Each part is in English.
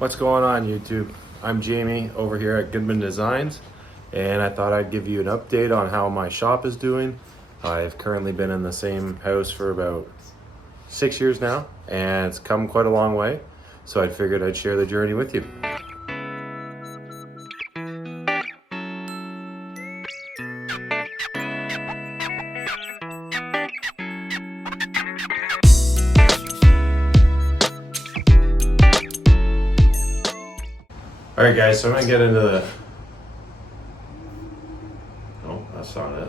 What's going on, YouTube? I'm Jamie over here at Goodman Designs, and I thought I'd give you an update on how my shop is doing. I've currently been in the same house for about 6 years now, and it's come quite a long way, so I figured I'd share the journey with you. Alright guys, so I'm going to get into the... Oh, that's not it.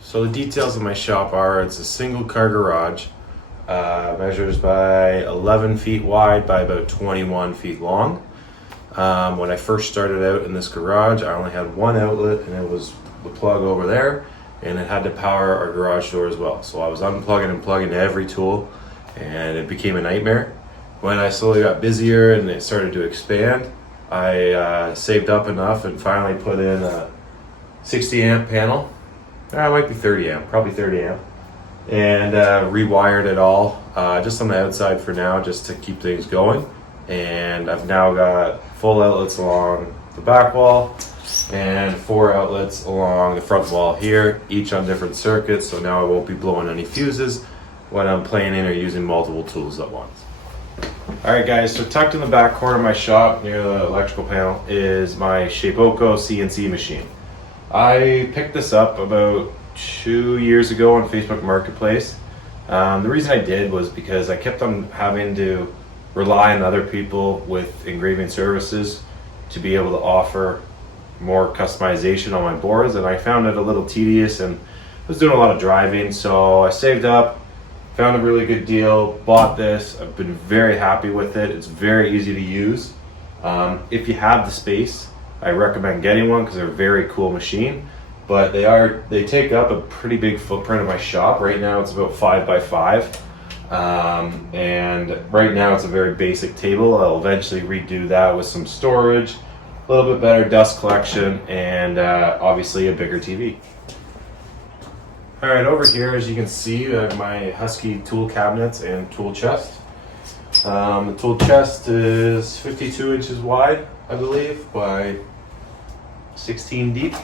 So the details of my shop are, it's a single car garage, measures by 11 feet wide by about 21 feet long. When I first started out in this garage, I only had one outlet, and it was the plug over there, and it had to power our garage door as well. So I was unplugging and plugging every tool, and it became a nightmare. When I slowly got busier and it started to expand, I saved up enough and finally put in a 60 amp panel. It might be 30 amp, probably 30 amp. And rewired it all just on the outside for now, just to keep things going. And I've now got full outlets along the back wall and 4 outlets along the front wall here, each on different circuits. So now I won't be blowing any fuses when I'm planing or using multiple tools at once. Alright guys, so tucked in the back corner of my shop near the electrical panel is my Shapeoko CNC machine. I picked this up about 2 years ago on Facebook Marketplace. The reason I did was because I kept on having to rely on other people with engraving services to be able to offer more customization on my boards, and I found it a little tedious and I was doing a lot of driving, so I saved up. Found a really good deal, bought this. I've been very happy with it. It's very easy to use. If you have the space, I recommend getting one because they're a very cool machine. But they take up a pretty big footprint of my shop. Right now it's about 5 by 5. And right now it's a very basic table. I'll eventually redo that with some storage, a little bit better dust collection, and obviously a bigger TV. Alright, over here, as you can see, I have my Husky tool cabinets and tool chest. The tool chest is 52 inches wide, I believe, by 16 deep.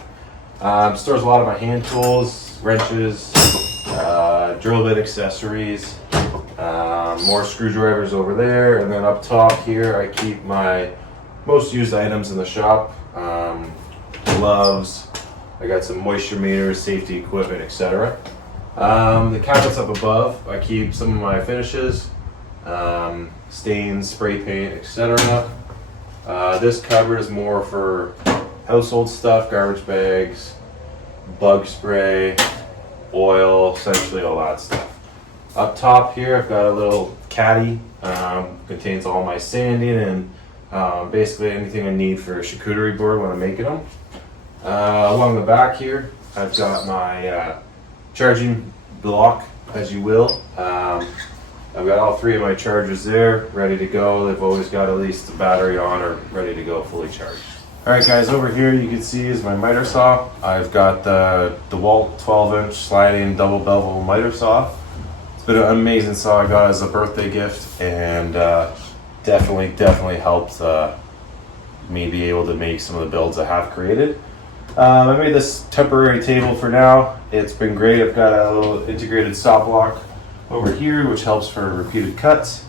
Stores a lot of my hand tools, wrenches, drill bit accessories, more screwdrivers over there, and then up top here I keep my most used items in the shop, gloves. I got some moisture meters, safety equipment, etc. The cabinets up above, I keep some of my finishes, stains, spray paint, etc. This cupboard is more for household stuff, garbage bags, bug spray, oil, essentially all that stuff. Up top here, I've got a little caddy, contains all my sanding and basically anything I need for a charcuterie board when I'm making them. Along the back here, I've got my charging block, as you will. I've got all 3 of my chargers there, ready to go. They've always got at least the battery on or ready to go, fully charged. Alright guys, over here you can see is my miter saw. I've got the DeWalt 12-inch sliding double bevel miter saw. It's been an amazing saw I got as a birthday gift, and definitely helped me be able to make some of the builds I have created. I made this temporary table for now. It's been great. I've got a little integrated saw block over here, which helps for repeated cuts.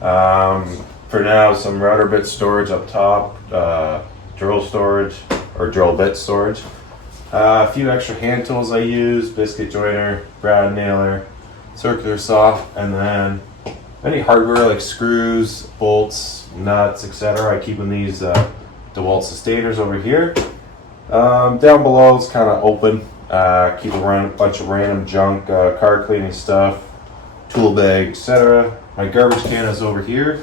For now, some router bit storage up top, drill storage, or drill bit storage. A few extra hand tools I use, biscuit joiner, brad nailer, circular saw, and then any hardware like screws, bolts, nuts, etc. I keep in these DeWalt sustainers over here. Down below it's kind of open. Keep a bunch of random junk, car cleaning stuff, tool bag, etc. My garbage can is over here.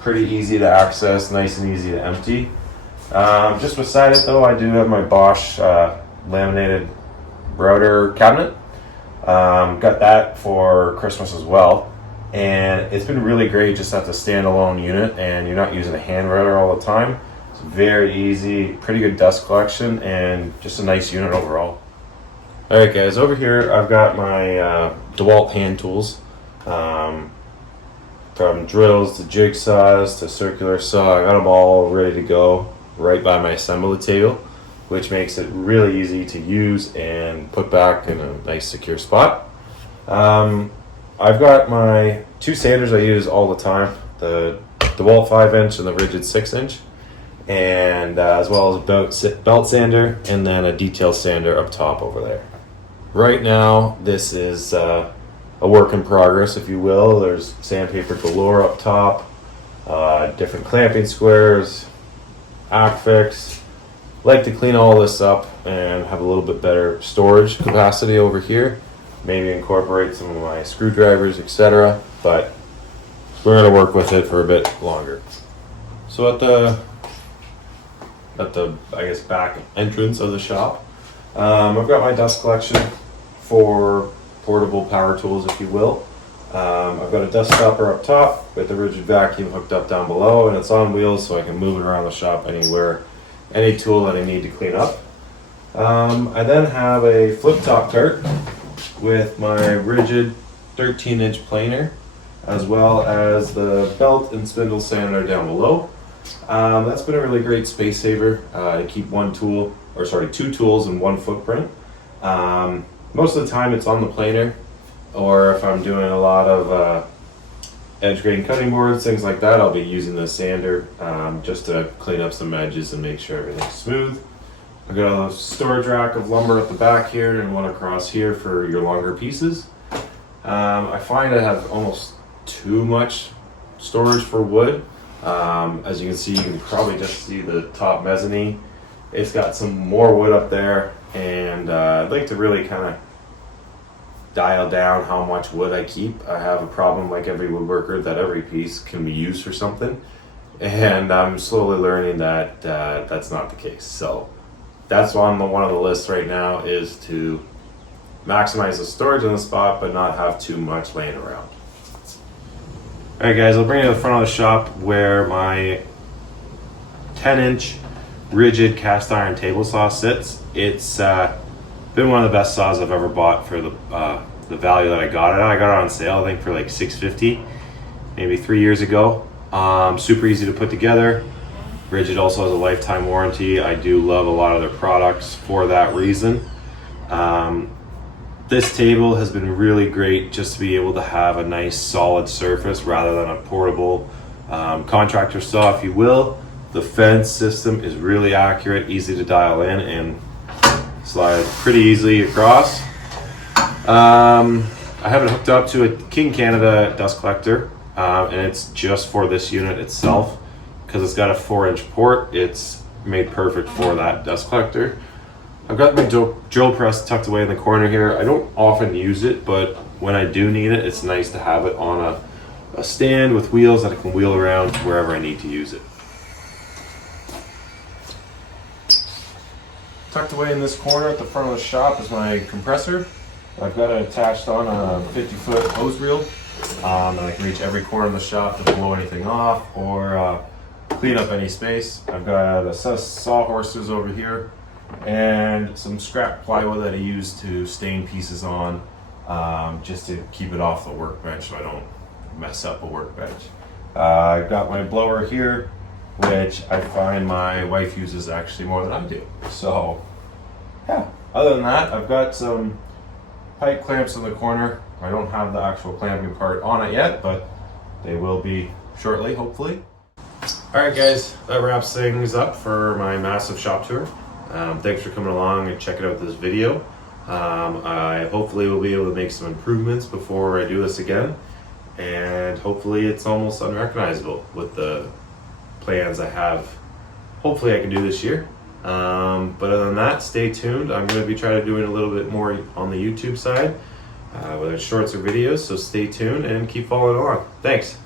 Pretty easy to access, nice and easy to empty. Just beside it though, I do have my Bosch laminated router cabinet. Got that for Christmas as well. And it's been really great just as a standalone unit, and you're not using a hand router all the time. It's very easy, pretty good dust collection, and just a nice unit overall. Alright guys, over here I've got my DeWalt hand tools. from drills to jigsaws to circular saw. I got them all ready to go right by my assembly table, which makes it really easy to use and put back in a nice secure spot. I've got my two sanders I use all the time, the DeWalt 5-inch and the Ridgid 6-inch, and as well as a belt sander and then a detail sander up top over there. Right now this is a work in progress, if you will. There's sandpaper galore up top, different clamping squares, Akfix. Like to clean all this up and have a little bit better storage capacity over here. Maybe incorporate some of my screwdrivers, etc. But we're gonna work with it for a bit longer. So at the I guess back entrance of the shop, I've got my dust collection for portable power tools, if you will. I've got a dust stopper up top with the Ridgid vacuum hooked up down below, and it's on wheels so I can move it around the shop anywhere, any tool that I need to clean up. I then have a flip top cart with my Ridgid 13-inch planer, as well as the belt and spindle sander down below. That's been a really great space saver to keep two tools in one footprint. Most of the time it's on the planer, or if I'm doing a lot of edge grain cutting boards, things like that, I'll be using the sander just to clean up some edges and make sure everything's smooth. I've got a storage rack of lumber at the back here and one across here for your longer pieces. I find I have almost too much storage for wood. As you can see, you can probably just see the top mezzanine. It's got some more wood up there, and I'd like to really kind of dial down how much wood I keep. I have a problem, like every woodworker, that every piece can be used for something, and I'm slowly learning that that's not the case. So that's on one of the lists right now, is to maximize the storage in the spot but not have too much laying around. Alright guys, I'll bring you to the front of the shop where my 10-inch Ridgid cast iron table saw sits. It's been one of the best saws I've ever bought for the value that I got it at. I got it on sale, I think, for like $6.50 maybe 3 years ago. Super easy to put together. Ridgid also has a lifetime warranty. I do love a lot of their products for that reason. This table has been really great just to be able to have a nice solid surface rather than a portable contractor saw, if you will. The fence system is really accurate, easy to dial in and slide pretty easily across. I have it hooked up to a King Canada dust collector, and it's just for this unit itself. Because it's got a 4-inch port, it's made perfect for that dust collector. I've got my drill press tucked away in the corner here. I don't often use it, but when I do need it, it's nice to have it on a stand with wheels that I can wheel around to wherever I need to use it. Tucked away in this corner at the front of the shop is my compressor. I've got it attached on a 50-foot hose reel, and I can reach every corner of the shop to blow anything off or clean up any space. I've got a set of sawhorses over here and some scrap plywood that I use to stain pieces on, just to keep it off the workbench so I don't mess up a workbench. I've got my blower here, which I find my wife uses actually more than I do. So yeah, other than that, I've got some pipe clamps in the corner. I don't have the actual clamping part on it yet, but they will be shortly, hopefully. Alright guys, that wraps things up for my massive shop tour. Thanks for coming along and checking out this video. I hopefully will be able to make some improvements before I do this again, and hopefully it's almost unrecognizable with the plans I have. Hopefully I can do this year. But other than that, stay tuned. I'm going to be trying to doing a little bit more on the YouTube side, whether it's shorts or videos, so stay tuned and keep following along. Thanks.